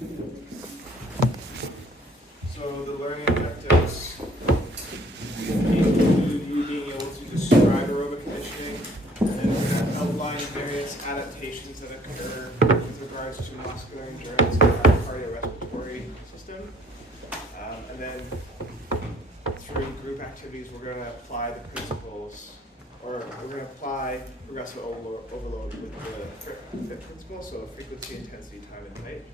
So the learning objectives include you being able to describe aerobic conditioning, and then we're going to outline various adaptations that occur with regards to muscular endurance and our cardiorespiratory system. And then through group activities, we're going to apply the principles, or we're going to apply progressive overload with the FIT principle, so frequency, intensity, time, and height.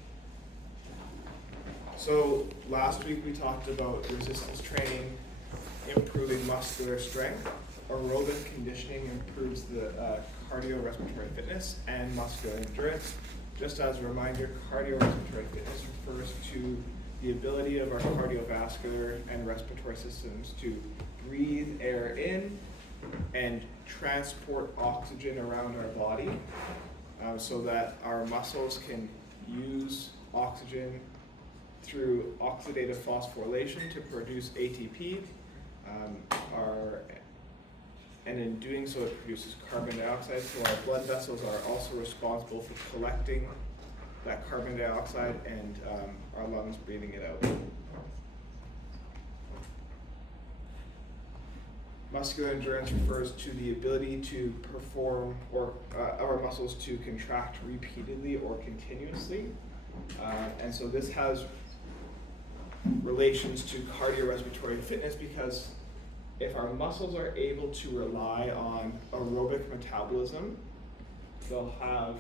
So last week we talked about resistance training improving muscular strength. Aerobic conditioning improves the cardiorespiratory fitness and muscular endurance. Just as a reminder, cardiorespiratory fitness refers to the ability of our cardiovascular and respiratory systems to breathe air in and transport oxygen around our body so that our muscles can use oxygen through oxidative phosphorylation to produce ATP, and in doing so it produces carbon dioxide. So our blood vessels are also responsible for collecting that carbon dioxide and our lungs breathing it out. Muscular endurance refers to the ability to perform or our muscles to contract repeatedly or continuously. And so this has relations to cardiorespiratory fitness, because if our muscles are able to rely on aerobic metabolism, they'll have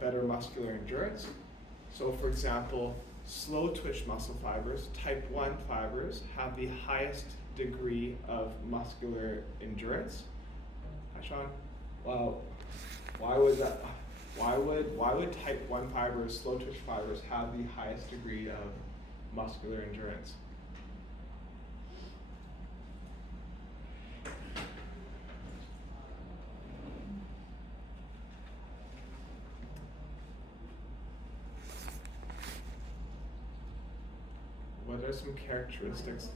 better muscular endurance. So for example, slow twitch muscle fibers, type 1 fibers, have the highest degree of muscular endurance. Hi, Sean. Well, why would that? Why would type 1 fibers, slow twitch fibers, have the highest degree of muscular endurance? What are some characteristics?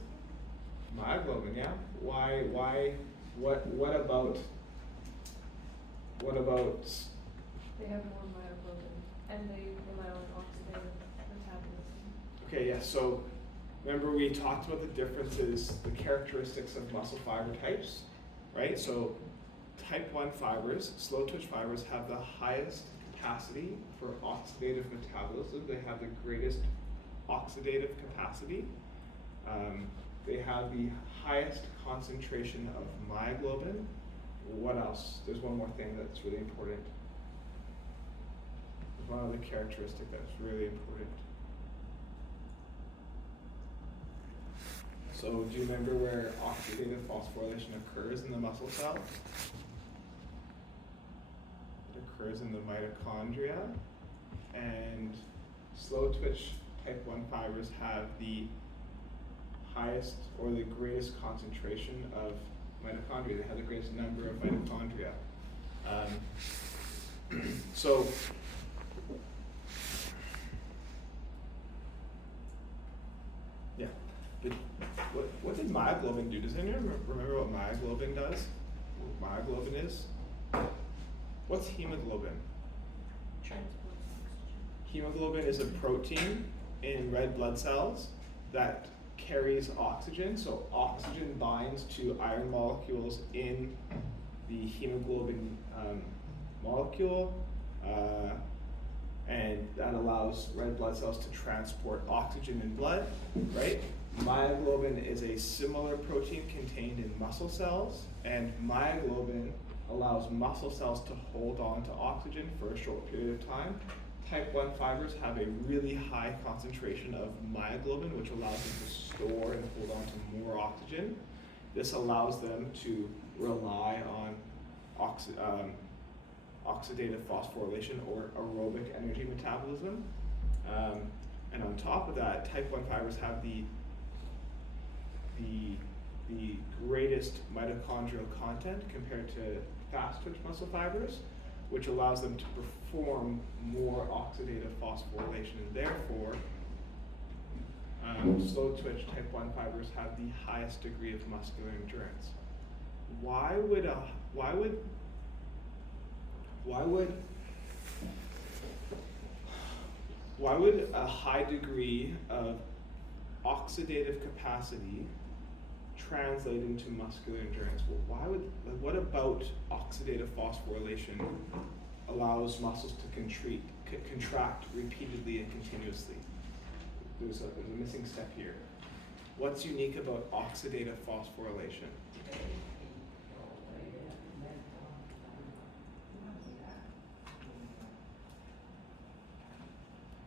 Myoglobin, yeah. Why? What about? They have more myoglobin, and they rely on oxidative metabolism. Okay, yeah. So remember we talked about the differences, the characteristics of muscle fiber types, right? So type 1 fibers, slow twitch fibers, have the highest capacity for oxidative metabolism. They have the greatest oxidative capacity. They have the highest concentration of myoglobin. What else? There's one more thing that's really important. There's one other characteristic that's really important. So do you remember where oxidative phosphorylation occurs in the muscle cell? It occurs in the mitochondria, and slow twitch type 1 fibers have the highest or the greatest concentration of mitochondria. They have the greatest number of mitochondria. So yeah, but what did myoglobin do? Does anyone remember what myoglobin does? What myoglobin is? What's hemoglobin? Transports oxygen. Hemoglobin is a protein in red blood cells that carries oxygen. So oxygen binds to iron molecules in the hemoglobin molecule, and that allows red blood cells to transport oxygen in blood, right? Myoglobin is a similar protein contained in muscle cells, and myoglobin allows muscle cells to hold on to oxygen for a short period of time. Type 1 fibers have a really high concentration of myoglobin, which allows them to store and hold on to more oxygen. This allows them to rely on oxidative phosphorylation or aerobic energy metabolism. And on top of that, type 1 fibers have the greatest mitochondrial content compared to fast twitch muscle fibers, which allows them to perform more oxidative phosphorylation, and therefore slow twitch type 1 fibers have the highest degree of muscular endurance. Why would why would a high degree of oxidative capacity translate into muscular endurance? Well, what about oxidative phosphorylation allows muscles to contract repeatedly and continuously? There's a missing step here. What's unique about oxidative phosphorylation?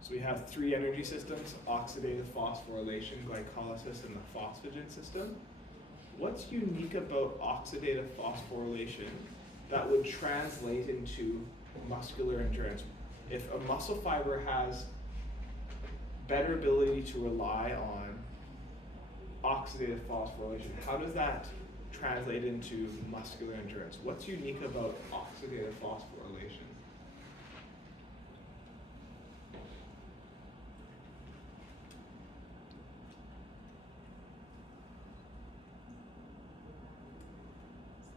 So we have three energy systems: oxidative phosphorylation, glycolysis, and the phosphagen system. What's unique about oxidative phosphorylation that would translate into muscular endurance? If a muscle fiber has better ability to rely on oxidative phosphorylation, how does that translate into muscular endurance? What's unique about oxidative phosphorylation?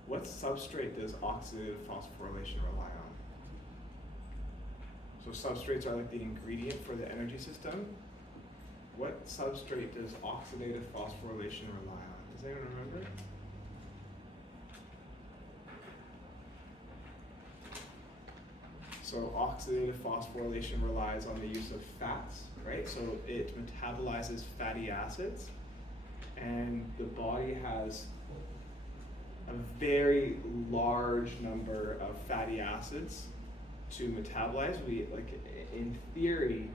What substrate does oxidative phosphorylation rely on? So substrates are like the ingredient for the energy system. What substrate does oxidative phosphorylation rely on? Does anyone remember? So oxidative phosphorylation relies on the use of fats, right? So it metabolizes fatty acids, and the body has a very large number of fatty acids to metabolize. In theory,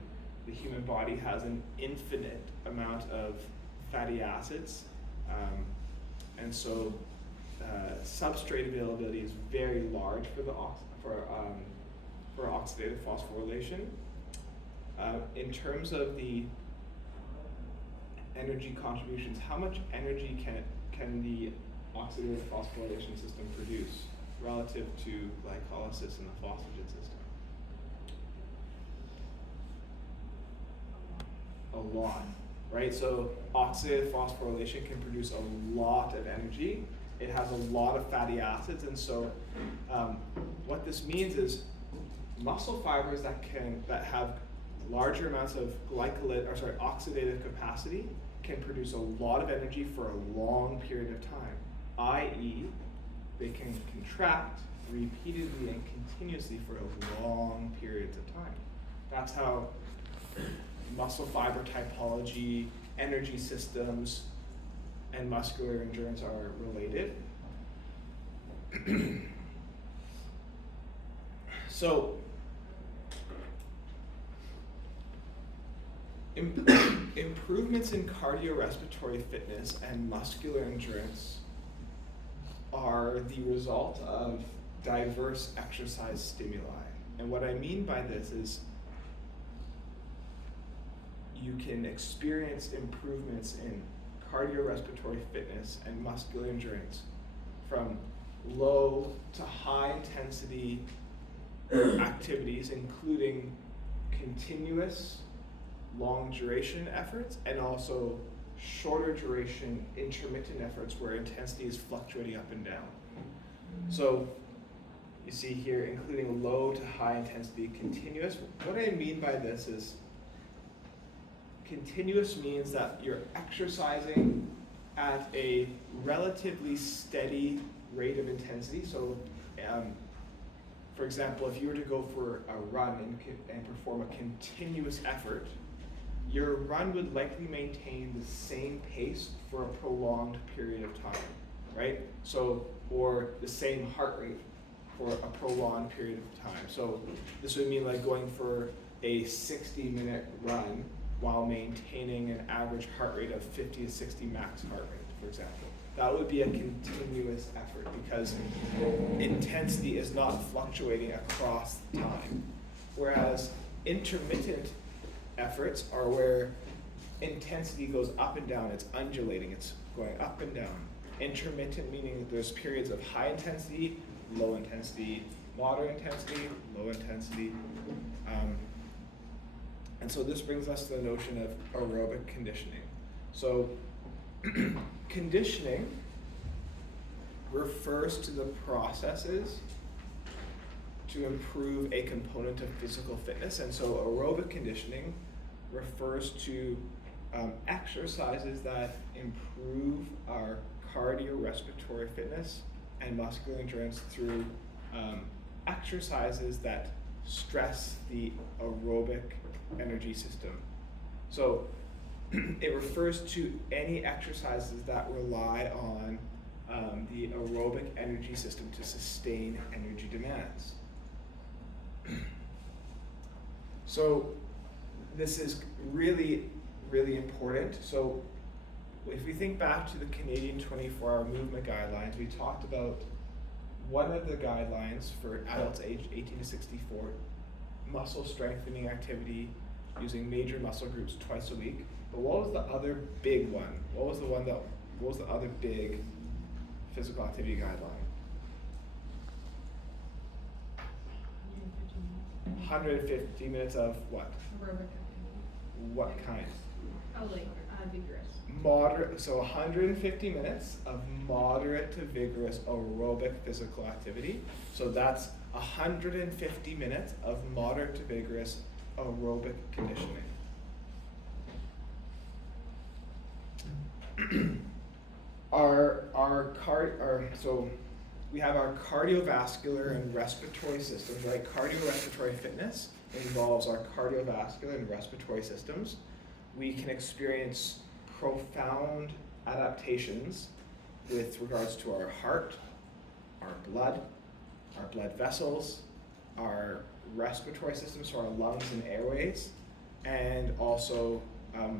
the human body has an infinite amount of fatty acids, and so substrate availability is very large for oxidative phosphorylation. In terms of the energy contributions, how much energy can the oxidative phosphorylation system produce relative to glycolysis in the phosphagen system? A lot, right? So oxidative phosphorylation can produce a lot of energy. It has a lot of fatty acids, and so what this means is muscle fibers that have larger amounts of oxidative capacity can produce a lot of energy for a long period of time, i.e., they can contract repeatedly and continuously for long periods of time. That's how muscle fiber typology, energy systems, and muscular endurance are related. So, improvements in cardiorespiratory fitness and muscular endurance are the result of diverse exercise stimuli. And what I mean by this is you can experience improvements in cardiorespiratory fitness and muscular endurance from low to high intensity activities, including continuous long duration efforts and also shorter duration intermittent efforts where intensity is fluctuating up and down. So you see here, including low to high intensity continuous. What I mean by this is continuous means that you're exercising at a relatively steady rate of intensity. So for example, if you were to go for a run and perform a continuous effort, your run would likely maintain the same pace for a prolonged period of time, right? So, or the same heart rate for a prolonged period of time. So this would mean like going for a 60-minute run while maintaining an average heart rate of 50 to 60 max heart rate, for example. That would be a continuous effort because intensity is not fluctuating across time. Whereas intermittent efforts are where intensity goes up and down, it's undulating, it's going up and down. Intermittent meaning that there's periods of high intensity, low intensity, moderate intensity, low intensity. And so this brings us to the notion of aerobic conditioning. So conditioning refers to the processes to improve a component of physical fitness. And so aerobic conditioning refers to exercises that improve our cardiorespiratory fitness and muscular endurance through exercises that stress the aerobic energy system. So it refers to any exercises that rely on the aerobic energy system to sustain energy demands. So this is really, really important. So if we think back to the Canadian 24-hour movement guidelines, we talked about one of the guidelines for adults aged 18 to 64, muscle strengthening activity using major muscle groups twice a week. But what was the other big one? What was the other big physical activity guideline? 150 minutes of what? Aerobic activity. What kind? Oh, like vigorous. Moderate, so 150 minutes of moderate to vigorous aerobic physical activity. So that's 150 minutes of moderate to vigorous aerobic conditioning. So we have our cardiovascular and respiratory systems, right? Cardiorespiratory fitness involves our cardiovascular and respiratory systems. We can experience profound adaptations with regards to our heart, our blood vessels, our respiratory systems, so our lungs and airways, and also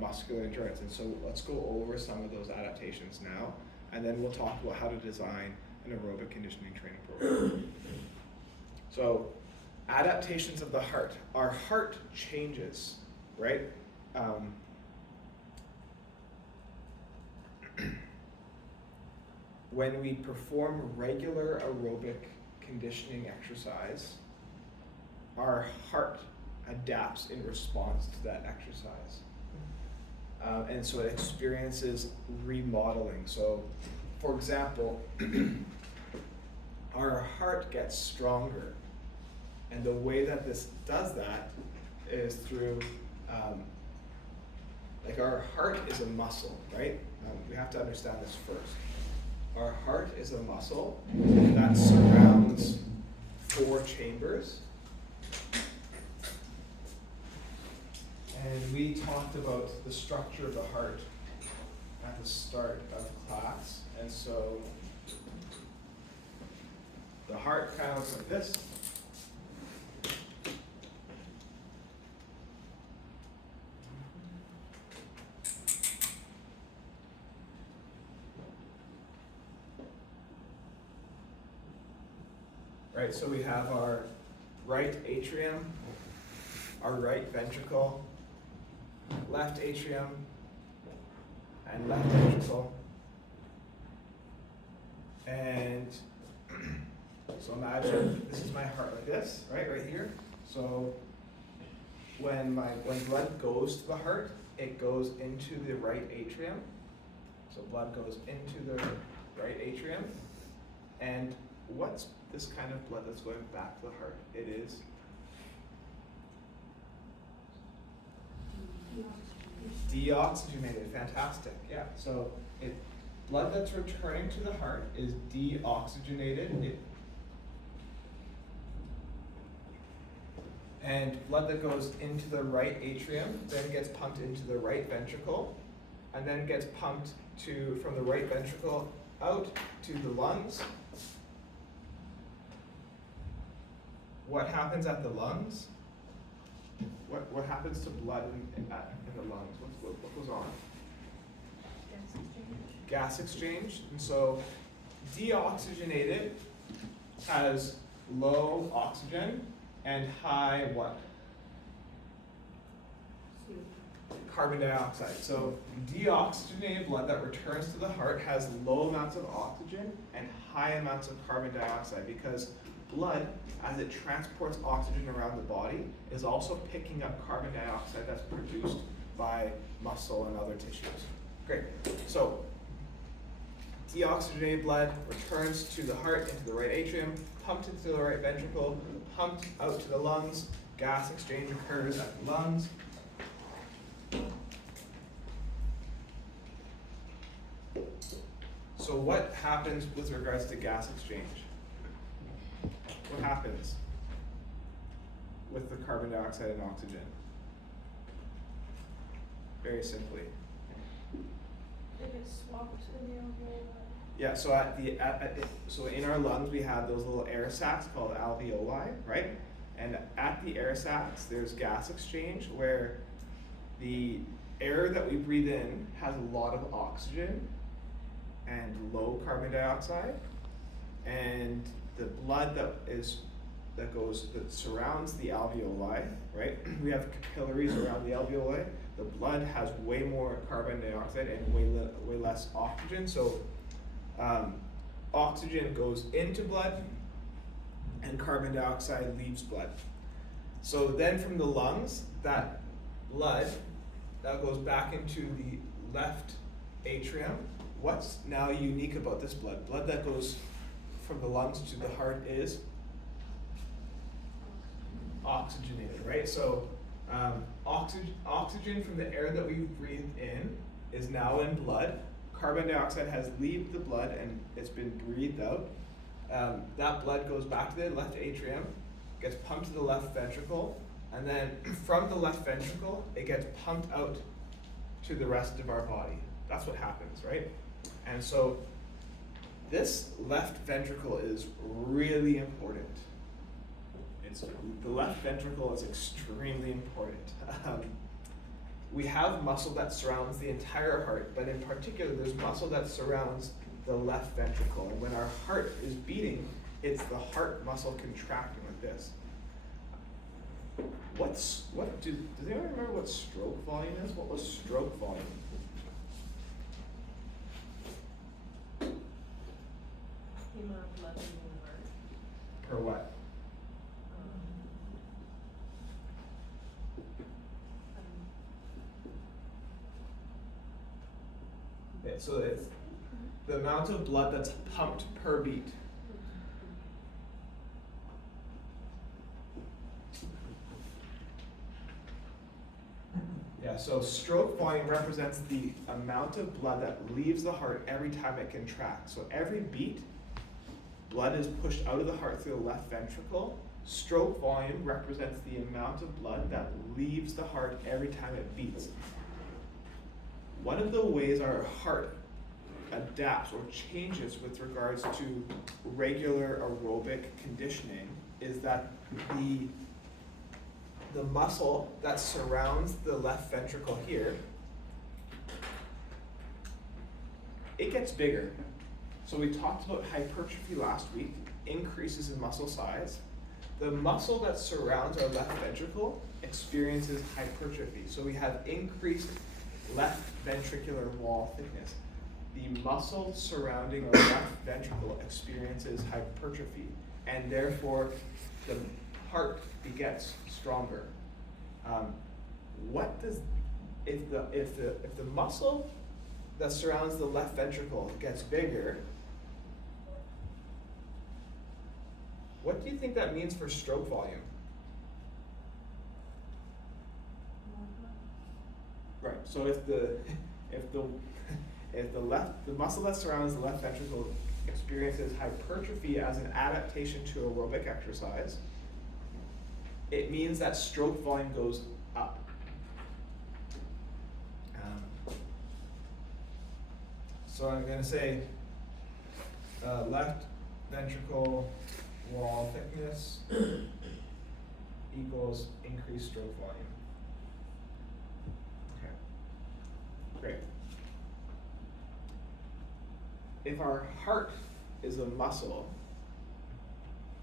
muscular endurance. And so let's go over some of those adaptations now, and then we'll talk about how to design an aerobic conditioning training program. So adaptations of the heart. Our heart changes, right? When we perform regular aerobic conditioning exercise, our heart adapts in response to that exercise. And so it experiences remodeling. So, for example, our heart gets stronger. And the way that this does that is through, like our heart is a muscle, right? We have to understand this first. Our heart is a muscle that surrounds 4 chambers. And we talked about the structure of the heart at the start of class. And so the heart kind of looks like this. Right, so we have our right atrium, our right ventricle, left atrium, and left ventricle. And so imagine this is my heart like this, right here. So when blood goes to the heart, it goes into the right atrium. So blood goes into the right atrium. And what's this kind of blood that's going back to the heart? It is deoxygenated. Fantastic. Yeah. So blood that's returning to the heart is deoxygenated. And blood that goes into the right atrium then gets pumped into the right ventricle, and then gets pumped from the right ventricle out to the lungs. What happens at the lungs? What happens to blood in the lungs? What goes on? Gas exchange. And so deoxygenated has low oxygen and high what? Carbon dioxide. So deoxygenated blood that returns to the heart has low amounts of oxygen and high amounts of carbon dioxide, because blood, as it transports oxygen around the body, is also picking up carbon dioxide that's produced by muscle and other tissues. Great. So Deoxygenated blood returns to the heart into the right atrium, pumped into the right ventricle, pumped out to the lungs. Gas exchange occurs at the lungs. So what happens with regards to gas exchange? What happens with the carbon dioxide and oxygen? Very simply. They get swapped in the alveoli. Yeah, so so in our lungs we have those little air sacs called alveoli, right? And at the air sacs there's gas exchange where the air that we breathe in has a lot of oxygen and low carbon dioxide, and the blood that surrounds the alveoli, right? We have capillaries around the alveoli. The blood has way more carbon dioxide and way less oxygen. So oxygen goes into blood and carbon dioxide leaves blood. So then from the lungs, that blood that goes back into the left atrium. What's now unique about this blood? Blood that goes from the lungs to the heart is oxygenated, right? So oxygen from the air that we breathe in is now in blood. Carbon dioxide has left the blood and it's been breathed out. That blood goes back to the left atrium, gets pumped to the left ventricle, and then from the left ventricle, it gets pumped out to the rest of our body. That's what happens, right? And so this left ventricle is really important. The left ventricle is extremely important. We have muscle that surrounds the entire heart, but in particular, there's muscle that surrounds the left ventricle. And when our heart is beating, it's the heart muscle contracting like this. Does anyone remember what stroke volume is? What was stroke volume? The amount of blood in the heart. Per what? So it's the amount of blood that's pumped per beat. Yeah, so stroke volume represents the amount of blood that leaves the heart every time it contracts. So every beat, blood is pushed out of the heart through the left ventricle. Stroke volume represents the amount of blood that leaves the heart every time it beats. One of the ways our heart adapts or changes with regards to regular aerobic conditioning is that the muscle that surrounds the left ventricle here, it gets bigger. So we talked about hypertrophy last week, increases in muscle size. The muscle that surrounds our left ventricle experiences hypertrophy. So we have increased left ventricular wall thickness. The muscle surrounding our left ventricle experiences hypertrophy, and therefore the heart gets stronger. If the muscle that surrounds the left ventricle gets bigger, what do you think that means for stroke volume? Right. So if the muscle that surrounds the left ventricle experiences hypertrophy as an adaptation to aerobic exercise, it means that stroke volume goes up. So I'm going to say left ventricle wall thickness equals increased stroke volume. Okay, great. If our heart is a muscle,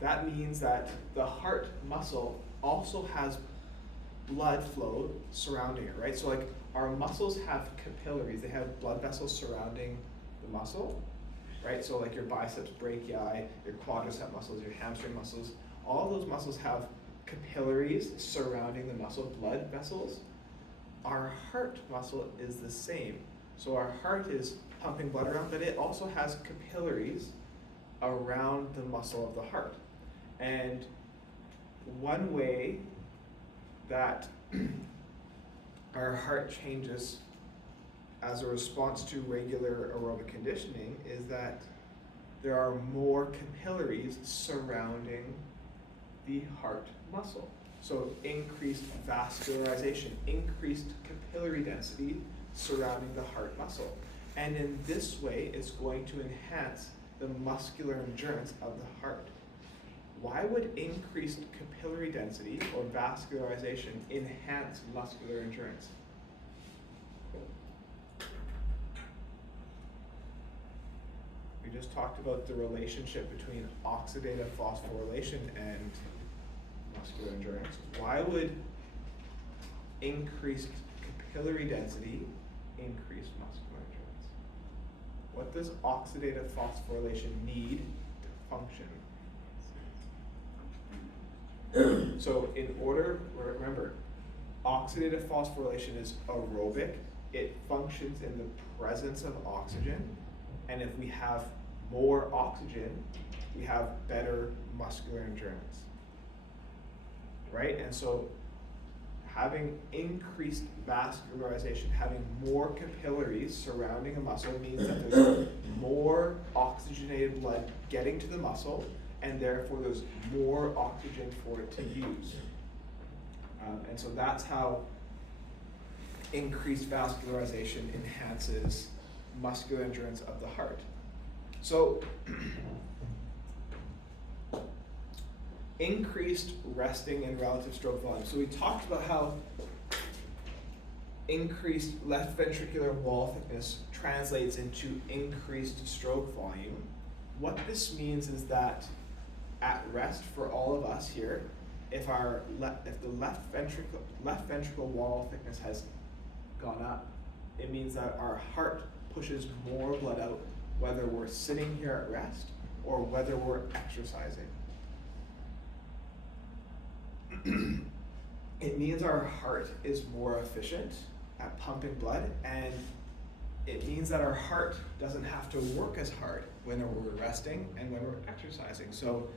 that means that the heart muscle also has blood flow surrounding it, right? So like our muscles have capillaries, they have blood vessels surrounding the muscle, right? So like your biceps brachii, your quadricep muscles, your hamstring muscles, all those muscles have capillaries surrounding the muscle, blood vessels. Our heart muscle is the same. So our heart is pumping blood around, but it also has capillaries around the muscle of the heart. And one way that our heart changes as a response to regular aerobic conditioning is that there are more capillaries surrounding the heart muscle. So increased vascularization, increased capillary density surrounding the heart muscle. And in this way, it's going to enhance the muscular endurance of the heart. Why would increased capillary density or vascularization enhance muscular endurance? We just talked about the relationship between oxidative phosphorylation and muscular endurance. Why would increased capillary density increase muscular endurance? What does oxidative phosphorylation need to function? So in order, remember, oxidative phosphorylation is aerobic. It functions in the presence of oxygen. And if we have more oxygen, we have better muscular endurance. Right? And so having increased vascularization, having more capillaries surrounding a muscle means that there's more oxygenated blood getting to the muscle, and therefore there's more oxygen for it to use. And so that's how increased vascularization enhances muscular endurance of the heart. So increased resting and relative stroke volume. So we talked about how increased left ventricular wall thickness translates into increased stroke volume. What this means is that at rest for all of us here, if the left ventricle wall thickness has gone up, it means that our heart pushes more blood out, whether we're sitting here at rest or whether we're exercising. It means our heart is more efficient at pumping blood, and it means that our heart doesn't have to work as hard when we're resting and when we're exercising. So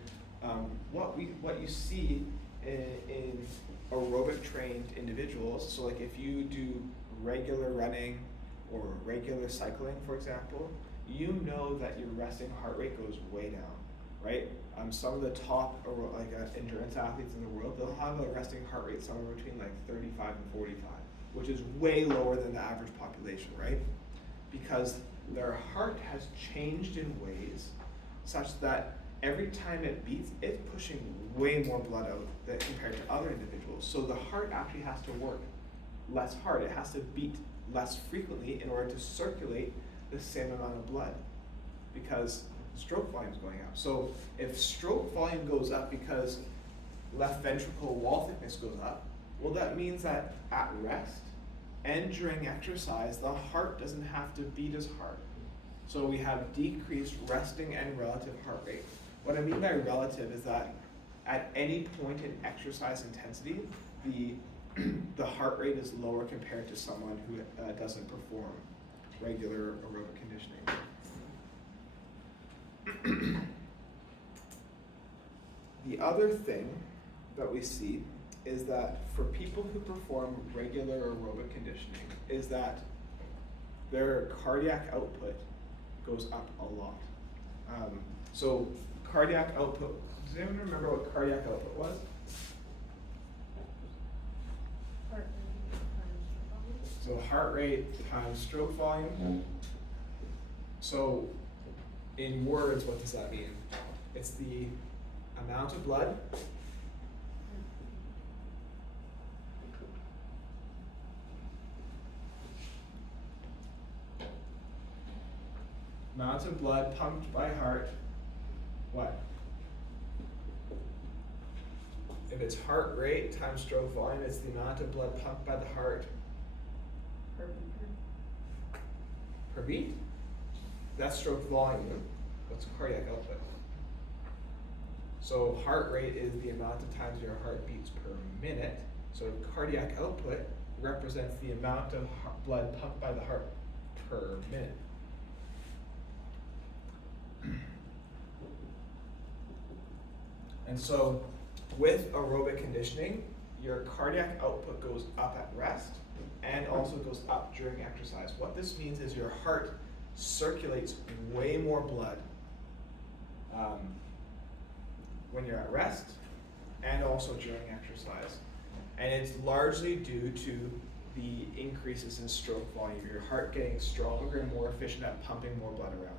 what you see in aerobic trained individuals, so like if you do regular running or regular cycling, for example, you know that your resting heart rate goes way down, right? Some of the top endurance athletes in the world, they'll have a resting heart rate somewhere between like 35 and 45, which is way lower than the average population, right? Because their heart has changed in ways such that every time it beats, it's pushing way more blood out than compared to other individuals. So the heart actually has to work less hard. It has to beat less frequently in order to circulate the same amount of blood, because stroke volume is going up. So if stroke volume goes up because left ventricle wall thickness goes up, well, that means that at rest and during exercise, the heart doesn't have to beat as hard. So we have decreased resting and relative heart rate. What I mean by relative is that at any point in exercise intensity, the heart rate is lower compared to someone who doesn't perform regular aerobic conditioning. The other thing that we see is that for people who perform regular aerobic conditioning is that their cardiac output goes up a lot. So cardiac output, does anyone remember what cardiac output was? So heart rate times stroke volume. So in words, what does that mean? It's the amount of blood pumped by heart, what? If it's heart rate times stroke volume, it's the amount of blood pumped by the heart per beat. That's stroke volume. What's cardiac output? So heart rate is the amount of times your heart beats per minute. So cardiac output represents the amount of blood pumped by the heart per minute. And so with aerobic conditioning, your cardiac output goes up at rest and also goes up during exercise. What this means is your heart circulates way more blood when you're at rest and also during exercise. And it's largely due to the increases in stroke volume, your heart getting stronger and more efficient at pumping more blood around.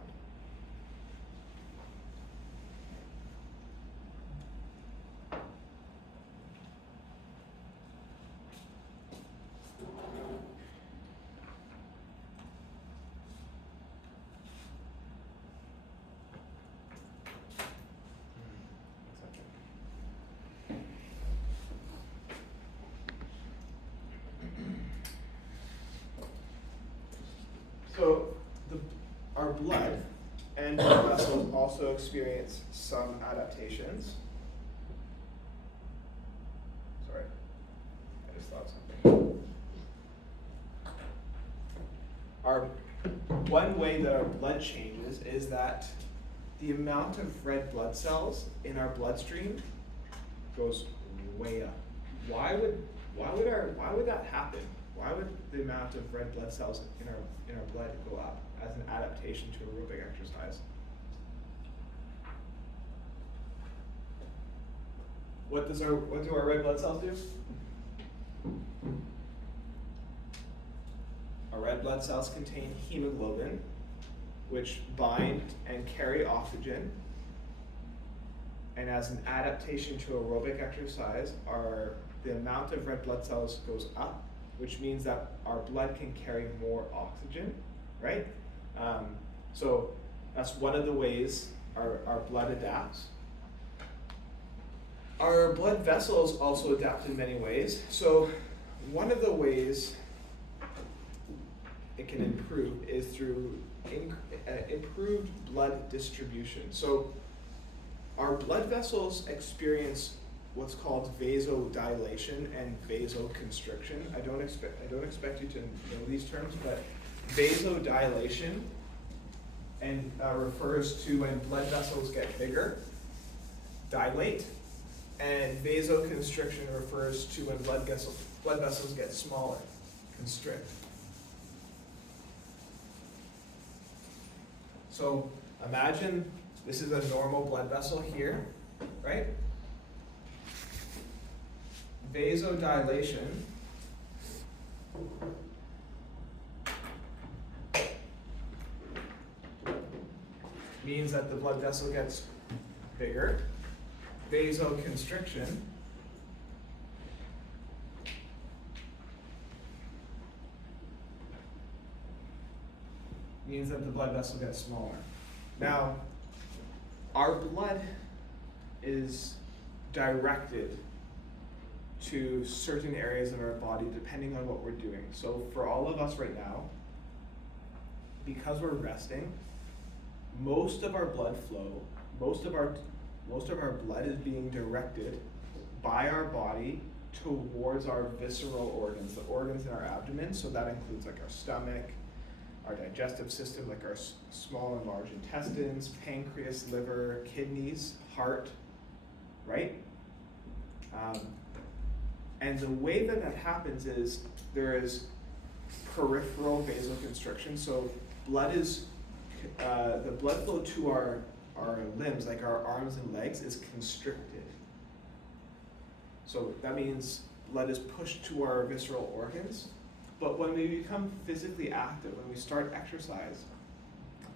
So our blood and blood vessels also experience some adaptations. Sorry, I just thought something. One way that our blood changes is that the amount of red blood cells in our bloodstream goes way up. Why would that happen? Why would the amount of red blood cells in our blood go up as an adaptation to aerobic exercise? What do our red blood cells do? Our red blood cells contain hemoglobin, which bind and carry oxygen. And as an adaptation to aerobic exercise, the amount of red blood cells goes up, which means that our blood can carry more oxygen, right? So that's one of the ways our blood adapts. Our blood vessels also adapt in many ways. So one of the ways it can improve is through improved blood distribution. So our blood vessels experience what's called vasodilation and vasoconstriction. I don't expect you to know these terms, but vasodilation refers to when blood vessels get bigger, dilate, and vasoconstriction refers to when blood vessels get smaller, constrict. So imagine this is a normal blood vessel here, right? Vasodilation means that the blood vessel gets bigger. Vasoconstriction means that the blood vessel gets smaller. Now, our blood is directed to certain areas of our body depending on what we're doing. So for all of us right now, because we're resting, most of our blood flow, most of our blood is being directed by our body towards our visceral organs, the organs in our abdomen. So that includes like our stomach, our digestive system, like our small and large intestines, pancreas, liver, kidneys, heart, right? And the way that happens is there is peripheral vasoconstriction. So the blood flow to our limbs, like our arms and legs, is constricted. So that means blood is pushed to our visceral organs. But when we become physically active, when we start exercise,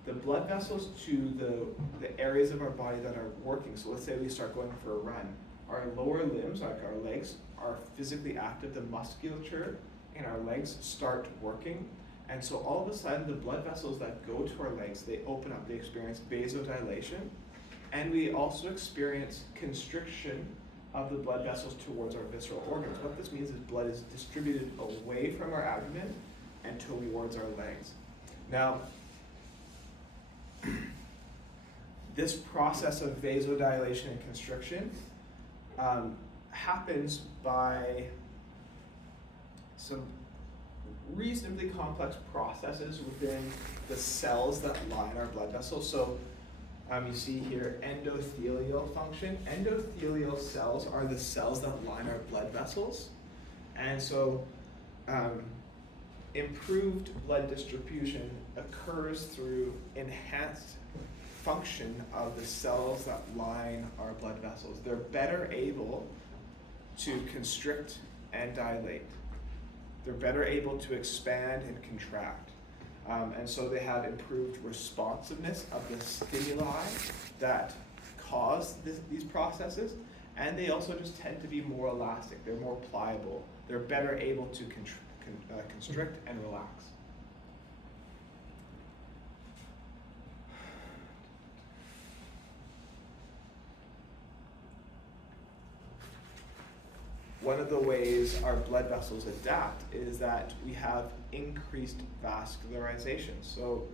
the blood vessels to the areas of our body that are working, so let's say we start going for a run, our lower limbs, like our legs, are physically active, the musculature in our legs start working, and so all of a sudden the blood vessels that go to our legs, they open up, they experience vasodilation, and we also experience constriction of the blood vessels towards our visceral organs. What this means is blood is distributed away from our abdomen and towards our legs. Now, this process of vasodilation and constriction happens by some reasonably complex processes within the cells that line our blood vessels. So you see here endothelial function. Endothelial cells are the cells that line our blood vessels. And so improved blood distribution occurs through enhanced function of the cells that line our blood vessels. They're better able to constrict and dilate. They're better able to expand and contract. And so they have improved responsiveness of the stimuli that cause these processes, and they also just tend to be more elastic. They're more pliable. They're better able to constrict and relax. One of the ways our blood vessels adapt is that we have increased vascularization. So,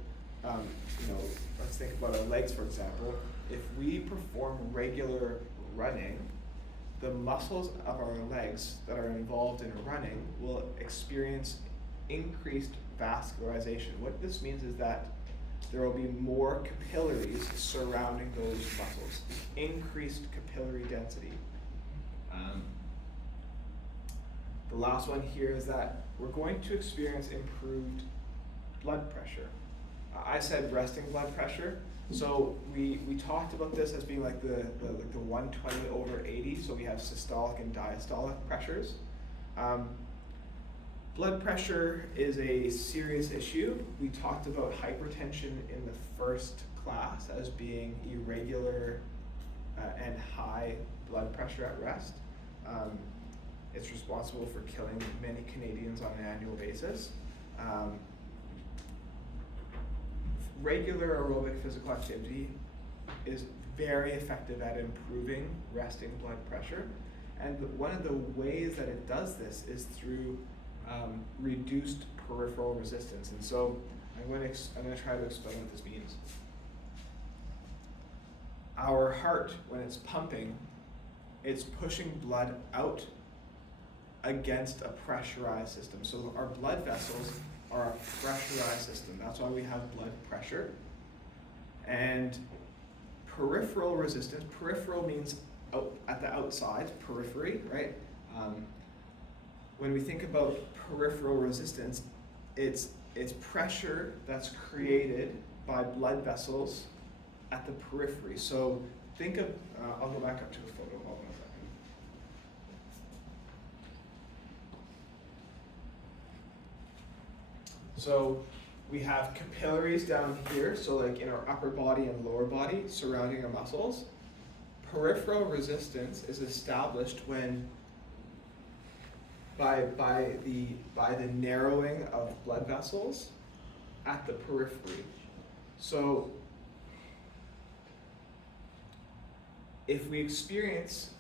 let's think about our legs, for example. If we perform regular running, the muscles of our legs that are involved in running will experience increased vascularization. What this means is that there will be more capillaries surrounding those muscles, increased capillary density. The last one here is that we're going to experience improved blood pressure. I said resting blood pressure. So we talked about this as being like the 120/80. So we have systolic and diastolic pressures. Blood pressure is a serious issue. We talked about hypertension in the first class as being irregular and high blood pressure at rest. It's responsible for killing many Canadians on an annual basis. Regular aerobic physical activity is very effective at improving resting blood pressure. And one of the ways that it does this is through reduced peripheral resistance. And so I'm going to try to explain what this means. Our heart, when it's pumping, it's pushing blood out against a pressurized system. So our blood vessels are a pressurized system. That's why we have blood pressure. And peripheral resistance, peripheral means at the outside, periphery, right? When we think about peripheral resistance, it's pressure that's created by blood vessels at the periphery. So think of, I'll go back up to a photo, hold on a second. So we have capillaries down here, so like in our upper body and lower body surrounding our muscles. Peripheral resistance is established when by the narrowing of blood vessels at the periphery. So if we experience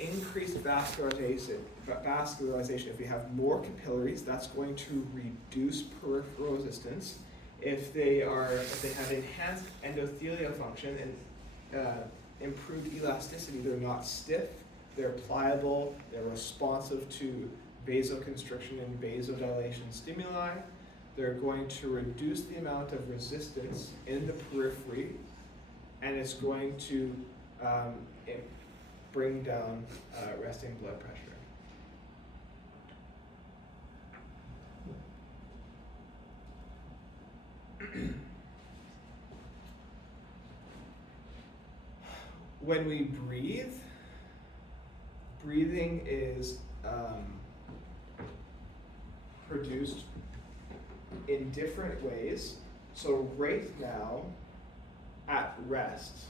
increased vascularization, if we have more capillaries, that's going to reduce peripheral resistance. If they have enhanced endothelial function and improved elasticity, they're not stiff, they're pliable, they're responsive to vasoconstriction and vasodilation stimuli. They're going to reduce the amount of resistance in the periphery, and it's going to bring down resting blood pressure. When we breathe, breathing is produced in different ways. So right now, at rest,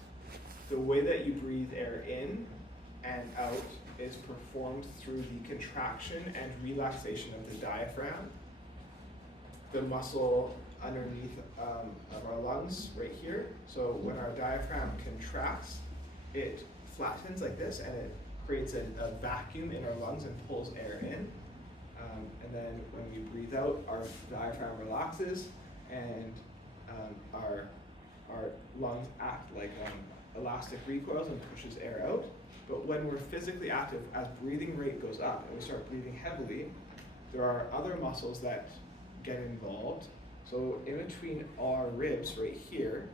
the way that you breathe air in and out is performed through the contraction and relaxation of the diaphragm, the muscle underneath of our lungs right here. So when our diaphragm contracts, it flattens like this and it creates a vacuum in our lungs and pulls air in. And then when we breathe out, our diaphragm relaxes and our lungs act like elastic recoils and pushes air out. But when we're physically active, as breathing rate goes up and we start breathing heavily, there are other muscles that get involved. So in between our ribs right here,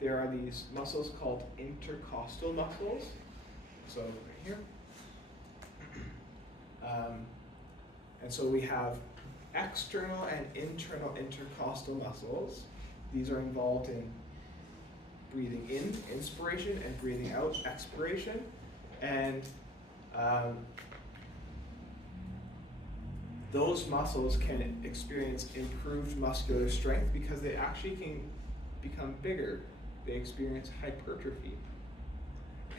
there are these muscles called intercostal muscles. So right here. And so we have external and internal intercostal muscles. These are involved in breathing in, inspiration, and breathing out, expiration. And those muscles can experience improved muscular strength because they actually can become bigger. They experience hypertrophy.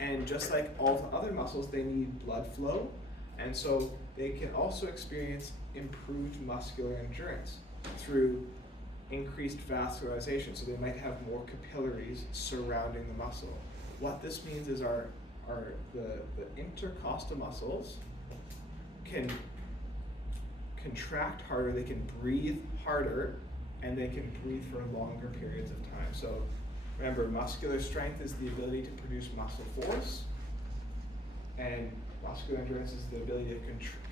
And just like all the other muscles, they need blood flow. And so they can also experience improved muscular endurance through increased vascularization. So they might have more capillaries surrounding the muscle. What this means is the intercostal muscles can contract harder, they can breathe harder, and they can breathe for longer periods of time. So remember, muscular strength is the ability to produce muscle force, and muscular endurance is the ability to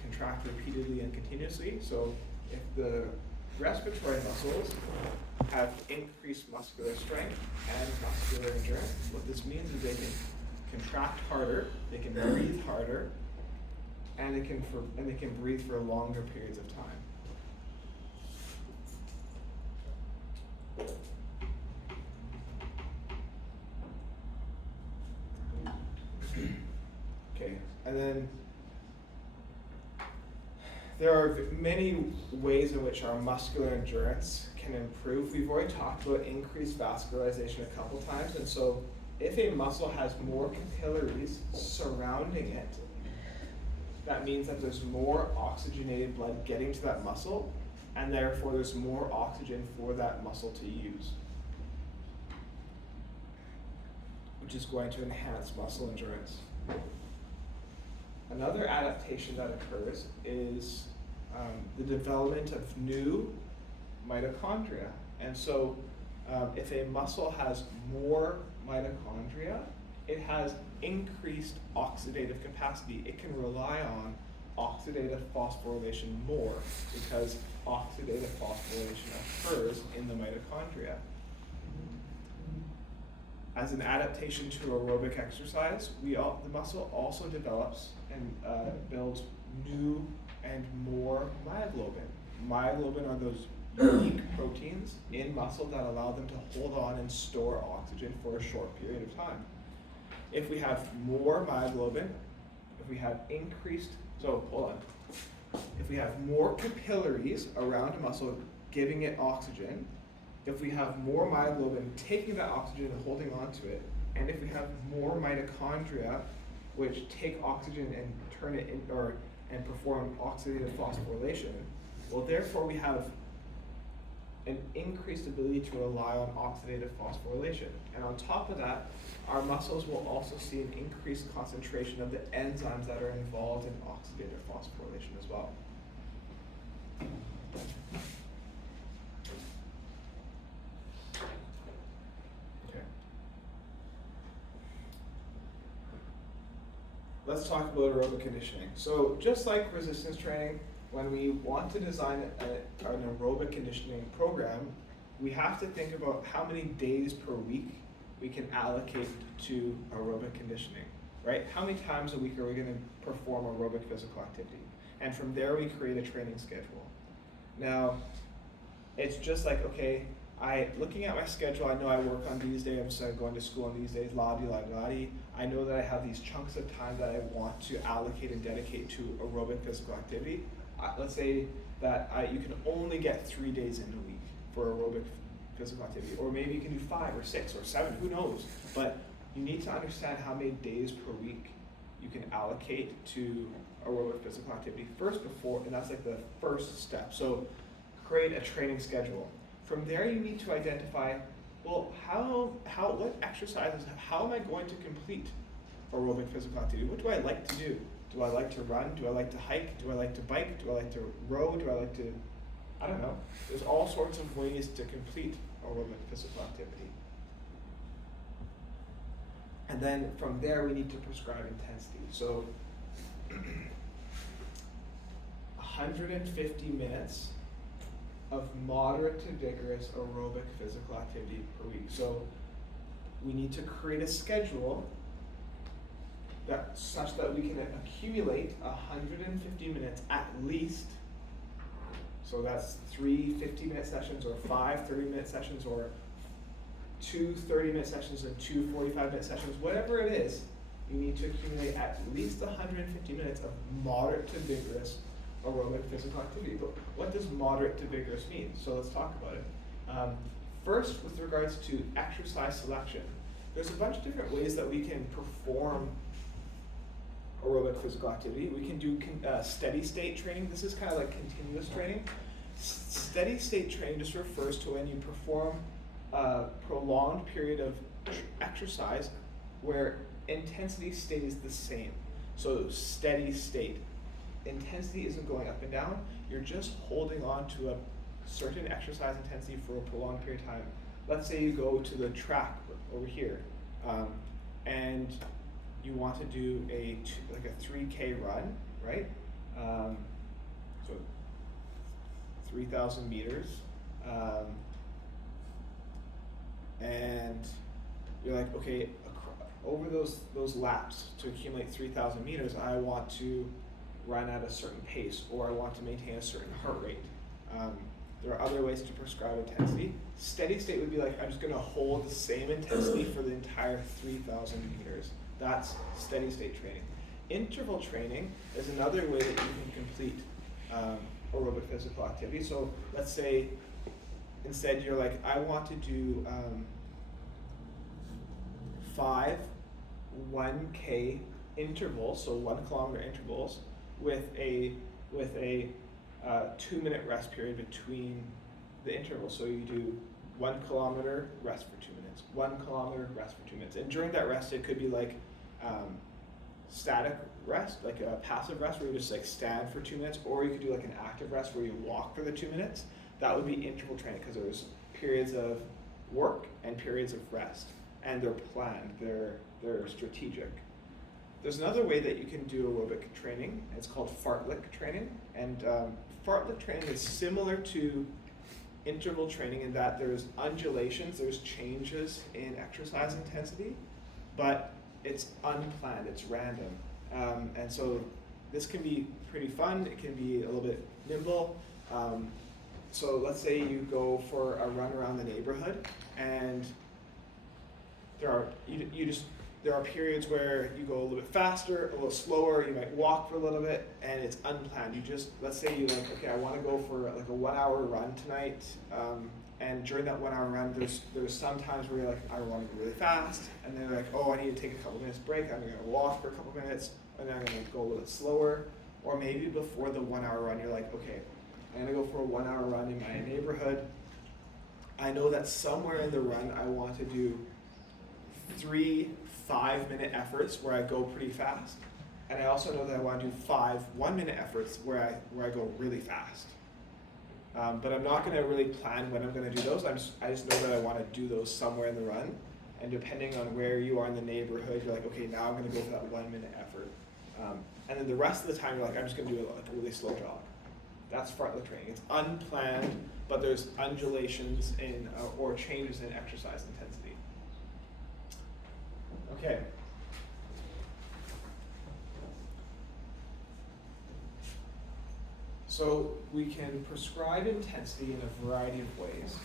contract repeatedly and continuously. So if the respiratory muscles have increased muscular strength and muscular endurance, what this means is they can contract harder, they can breathe harder, and they can breathe for longer periods of time. Okay, and then there are many ways in which our muscular endurance can improve. We've already talked about increased vascularization a couple times, and so if a muscle has more capillaries surrounding it, that means that there's more oxygenated blood getting to that muscle, and therefore there's more oxygen for that muscle to use, which is going to enhance muscle endurance. Another adaptation that occurs is the development of new mitochondria. And so if a muscle has more mitochondria, it has increased oxidative capacity. It can rely on oxidative phosphorylation more because oxidative phosphorylation occurs in the mitochondria. As an adaptation to aerobic exercise, the muscle also develops and builds new and more myoglobin. Myoglobin are those unique proteins in muscle that allow them to hold on and store oxygen for a short period of time. If we have more myoglobin, if we have if we have more capillaries around a muscle giving it oxygen, if we have more myoglobin taking that oxygen and holding on to it, and if we have more mitochondria which take oxygen and turn it in and perform oxidative phosphorylation, well, therefore we have an increased ability to rely on oxidative phosphorylation. And on top of that, our muscles will also see an increased concentration of the enzymes that are involved in oxidative phosphorylation as well. Okay. Let's talk about aerobic conditioning. So just like resistance training, when we want to design an aerobic conditioning program, we have to think about how many days per week we can allocate to aerobic conditioning, right? How many times a week are we going to perform aerobic physical activity? And from there we create a training schedule. Now, it's just like, okay, looking at my schedule, I know I work on these days, I'm going to school on these days, la-di-la-di-la-di. I know that I have these chunks of time that I want to allocate and dedicate to aerobic physical activity. Let's say that you can only get 3 days in a week for aerobic physical activity, or maybe you can do 5 or 6 or 7, who knows? But you need to understand how many days per week you can allocate to aerobic physical activity and that's like the first step. So create a training schedule. From there, you need to identify, well, what exercises, how am I going to complete aerobic physical activity? What do I like to do? Do I like to run? Do I like to hike? Do I like to bike? Do I like to row? Do I like to, I don't know. There's all sorts of ways to complete aerobic physical activity. And then from there, we need to prescribe intensity. So a 150 minutes of moderate to vigorous aerobic physical activity per week. So we need to create a schedule that such that we can accumulate 150 minutes at least. So that's 3 50-minute sessions, or 5 30-minute sessions, or 2 30-minute sessions, and 2 45-minute sessions, whatever it is. You need to accumulate at least 150 minutes of moderate to vigorous aerobic physical activity. But what does moderate to vigorous mean? So let's talk about it. First, with regards to exercise selection, there's a bunch of different ways that we can perform aerobic physical activity. We can do steady state training. This is kind of like continuous training. Steady state training just refers to when you perform a prolonged period of exercise where intensity stays the same. So steady state. Intensity isn't going up and down. You're just holding on to a certain exercise intensity for a prolonged period of time. Let's say you go to the track over here, and you want to do a 3K run, right? So 3,000 meters, and you're like, okay, over those laps to accumulate 3,000 meters, I want to run at a certain pace, or I want to maintain a certain heart rate. There are other ways to prescribe intensity. Steady state would be like, I'm just going to hold the same intensity for the entire 3,000 meters. That's steady state training. Interval training is another way that you can complete aerobic physical activity. So let's say instead you're like, I want to do 5 1K intervals, so 1 kilometer intervals, with a 2-minute rest period between the intervals. So you do 1 kilometer, rest for 2 minutes, 1 kilometer, rest for 2 minutes. And during that rest, it could be like static rest, like a passive rest where you just like stand for 2 minutes, or you could do like an active rest where you walk for the 2 minutes. That would be interval training, because there's periods of work and periods of rest, and they're planned, they're strategic. There's another way that you can do aerobic training, and it's called fartlek training. And fartlek training is similar to interval training in that there's undulations, there's changes in exercise intensity, but it's unplanned, it's random. And so this can be pretty fun, it can be a little bit nimble. So let's say you go for a run around the neighborhood, and there are periods where you go a little bit faster, a little slower, you might walk for a little bit, and it's unplanned. Let's say you like, okay, I want to go for like a 1 hour run tonight, and during that 1 hour run, there's some times where you're like, I want to go really fast, and then you're like, oh, I need to take a couple minutes break, I'm going to walk for a couple minutes, and then I'm going to go a little bit slower. Or maybe before the 1 hour run, you're like, okay, I'm going to go for a 1 hour run in my neighborhood. I know that somewhere in the run, I want to do 3 5-minute efforts where I go pretty fast, and I also know that I want to do 5 1-minute efforts where I go really fast. But I'm not going to really plan when I'm going to do those. I just know that I want to do those somewhere in the run, and depending on where you are in the neighborhood, you're like, okay, now I'm going to go for that 1-minute effort, and then the rest of the time you're like, I'm just going to do a really slow jog. That's fartlek training. It's unplanned, but there's undulations in or changes in exercise intensity. Okay. So we can prescribe intensity in a variety of ways.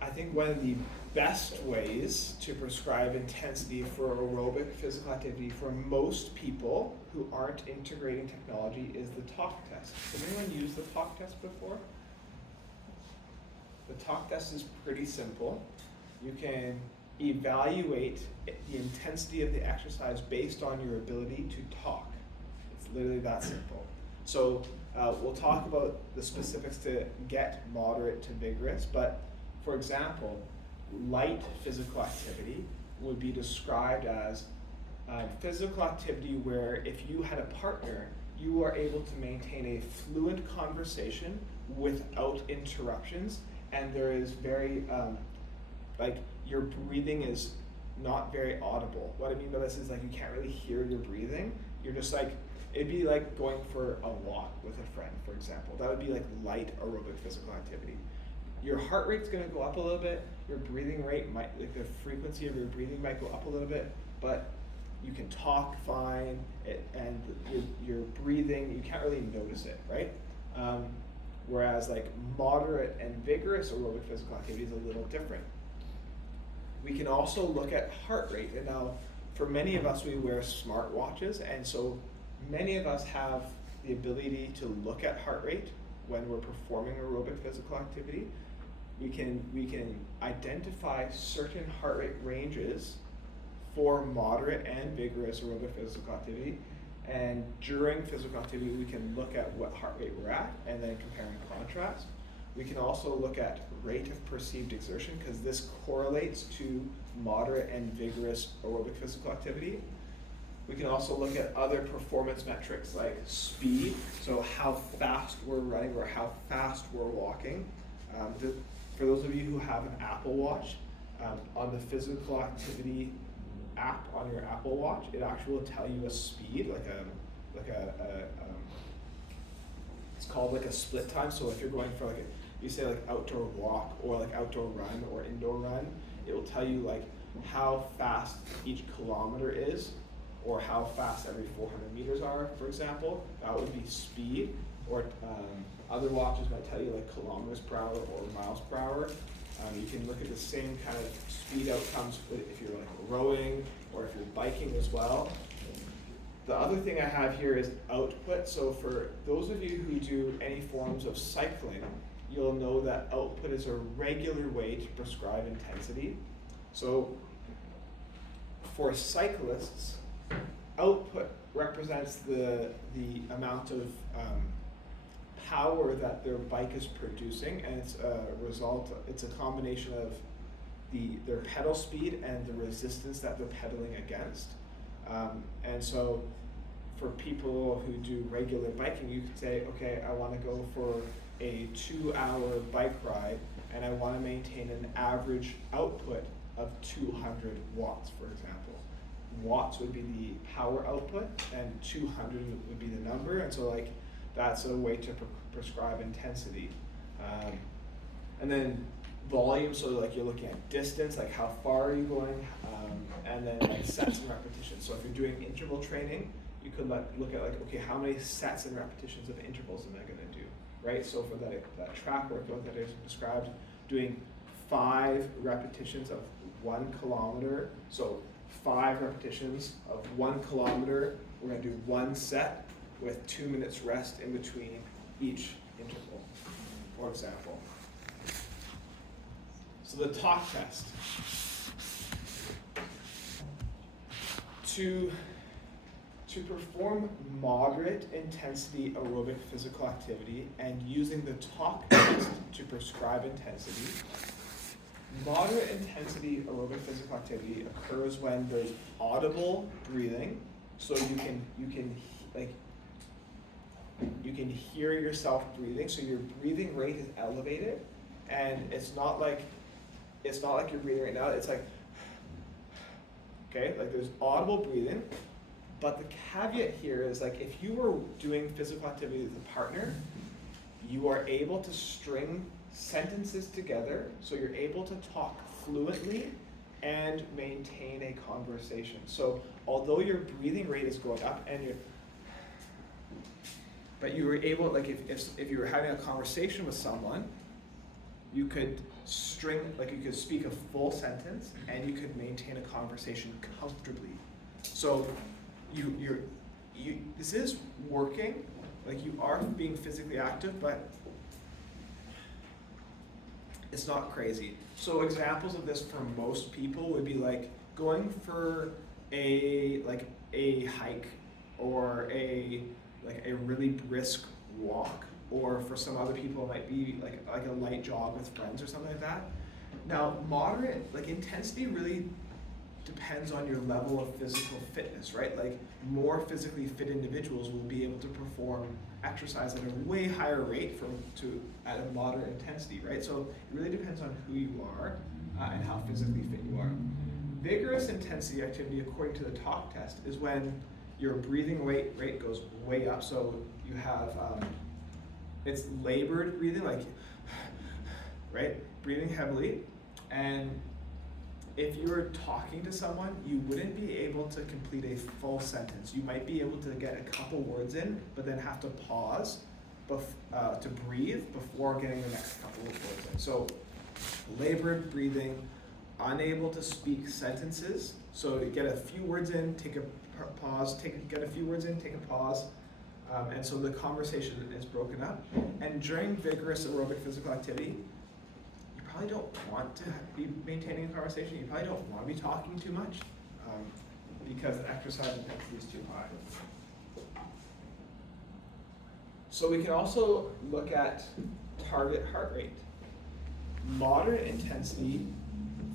I think one of the best ways to prescribe intensity for aerobic physical activity for most people who aren't integrating technology is the talk test. Has anyone used the talk test before? The talk test is pretty simple. You can evaluate the intensity of the exercise based on your ability to talk. It's literally that simple. So we'll talk about the specifics to get moderate to vigorous, but for example, light physical activity would be described as physical activity where if you had a partner, you are able to maintain a fluent conversation without interruptions, and there is very, your breathing is not very audible. What I mean by this is like you can't really hear your breathing, You're just like, it'd be like going for a walk with a friend, for example. That would be like light aerobic physical activity. Your heart rate's gonna go up a little bit, your breathing rate might, like the frequency of your breathing might go up a little bit, but you can talk fine, and your breathing, you can't really notice it, right? Whereas like moderate and vigorous aerobic physical activity is a little different. We can also look at heart rate, and now for many of us we wear smart watches, and so many of us have the ability to look at heart rate when we're performing aerobic physical activity. We can identify certain heart rate ranges for moderate and vigorous aerobic physical activity, and during physical activity we can look at what heart rate we're at and then compare and contrast. We can also look at rate of perceived exertion, because this correlates to moderate and vigorous aerobic physical activity. We can also look at other performance metrics like speed, so how fast we're running or how fast we're walking. For those of you who have an Apple Watch, on the physical activity app on your Apple Watch, it actually will tell you a speed, it's called like a split time. So if you're going for like you say like outdoor walk or like outdoor run or indoor run, it will tell you like how fast each kilometer is, or how fast every 400 meters are, for example. That would be speed. Or other watches might tell you like kilometers per hour or miles per hour. You can look at the same kind of speed outcomes if you're like rowing or if you're biking as well. The other thing I have here is output. So for those of you who do any forms of cycling, you'll know that output is a regular way to prescribe intensity. So for cyclists, output represents the amount of power that their bike is producing, and it's a combination of their pedal speed and the resistance that they're pedaling against. And so for people who do regular biking, you could say, okay, I want to go for a 2-hour bike ride and I want to maintain an average output of 200 watts, for example. Watts would be the power output and 200 would be the number, and so like that's a way to prescribe intensity. And then volume, so like you're looking at distance, like how far are you going, and then like sets and repetitions. So if you're doing interval training, you could look at like, okay, how many sets and repetitions of intervals am I going to do, right? So for that track workout that I just described, doing 5 repetitions of 1 kilometer, so 5 repetitions of 1 kilometer, we're going to do 1 set with 2 minutes rest in between each interval, for example. So the talk test. To perform moderate intensity aerobic physical activity and using the talk test to prescribe intensity, moderate intensity aerobic physical activity occurs when there's audible breathing, so you can hear yourself breathing, so your breathing rate is elevated, and it's not like you're breathing right now, it's like, okay, like there's audible breathing, but the caveat here is like if you were doing physical activity with a partner, you are able to string sentences together, so you're able to talk fluently and maintain a conversation. So although your breathing rate is going up and but you were able, like if you were having a conversation with someone, you could you could speak a full sentence and you could maintain a conversation comfortably. So this is working, like you are being physically active, but it's not crazy. So examples of this for most people would be like going for a hike or a really brisk walk, or for some other people it might be like a light jog with friends or something like that. Now moderate, like intensity really depends on your level of physical fitness, right? Like more physically fit individuals will be able to perform exercise at a way higher rate at a moderate intensity, right? So it really depends on who you are and how physically fit you are. Vigorous intensity activity, according to the talk test, is when your breathing rate goes way up. So you have, it's labored breathing, like, right? Breathing heavily. And if you were talking to someone, you wouldn't be able to complete a full sentence. You might be able to get a couple words in, but then have to pause to breathe before getting the next couple of words in. So labored breathing, unable to speak sentences. So you get a few words in, take a pause, get a few words in, take a pause. And so the conversation is broken up. And during vigorous aerobic physical activity, you probably don't want to be maintaining a conversation. You probably don't want to be talking too much because the exercise intensity is too high. So we can also look at target heart rate. Moderate intensity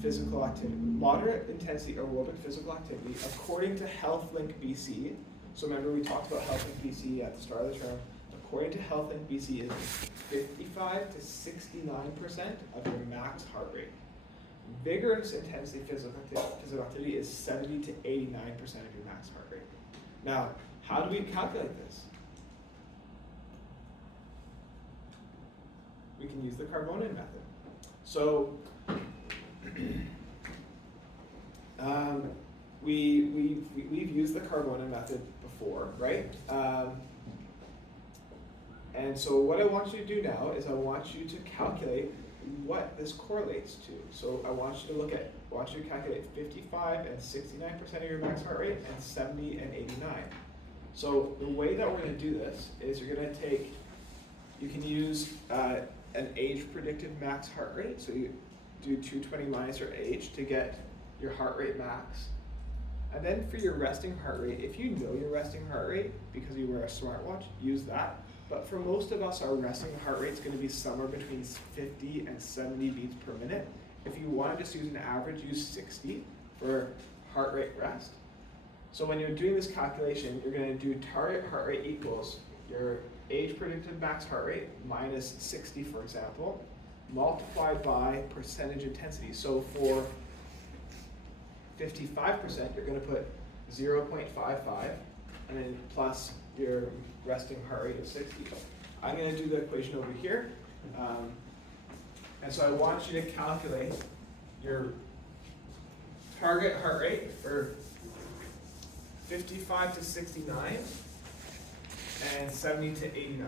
aerobic physical activity, according to HealthLink BC. So remember we talked about HealthLink BC at the start of the term. According to HealthLink BC, is 55 to 69% of your max heart rate. Vigorous intensity physical activity is 70 to 89% of your max heart rate. Now, how do we calculate this? We can use the Carbonin method. So we've used the Carbonin method before, right? And so what I want you to do now is I want you to calculate what this correlates to. So I want you to calculate 55 and 69% of your max heart rate and 70 and 89. So the way that we're going to do this is you're going to you can use an age predicted max heart rate. So you do 220 minus your age to get your heart rate max. And then for your resting heart rate, if you know your resting heart rate because you wear a smartwatch, use that. But for most of us, our resting heart rate is going to be somewhere between 50 and 70 beats per minute. If you want to just use an average, use 60 for heart rate rest. So when you're doing this calculation, you're going to do target heart rate equals your age predicted max heart rate minus 60, for example, multiplied by percentage intensity. So for 55%, you're going to put 0.55 and then plus your resting heart rate of 60. I'm going to do the equation over here. And so I want you to calculate your target heart rate for 55 to 69 and 70 to 89.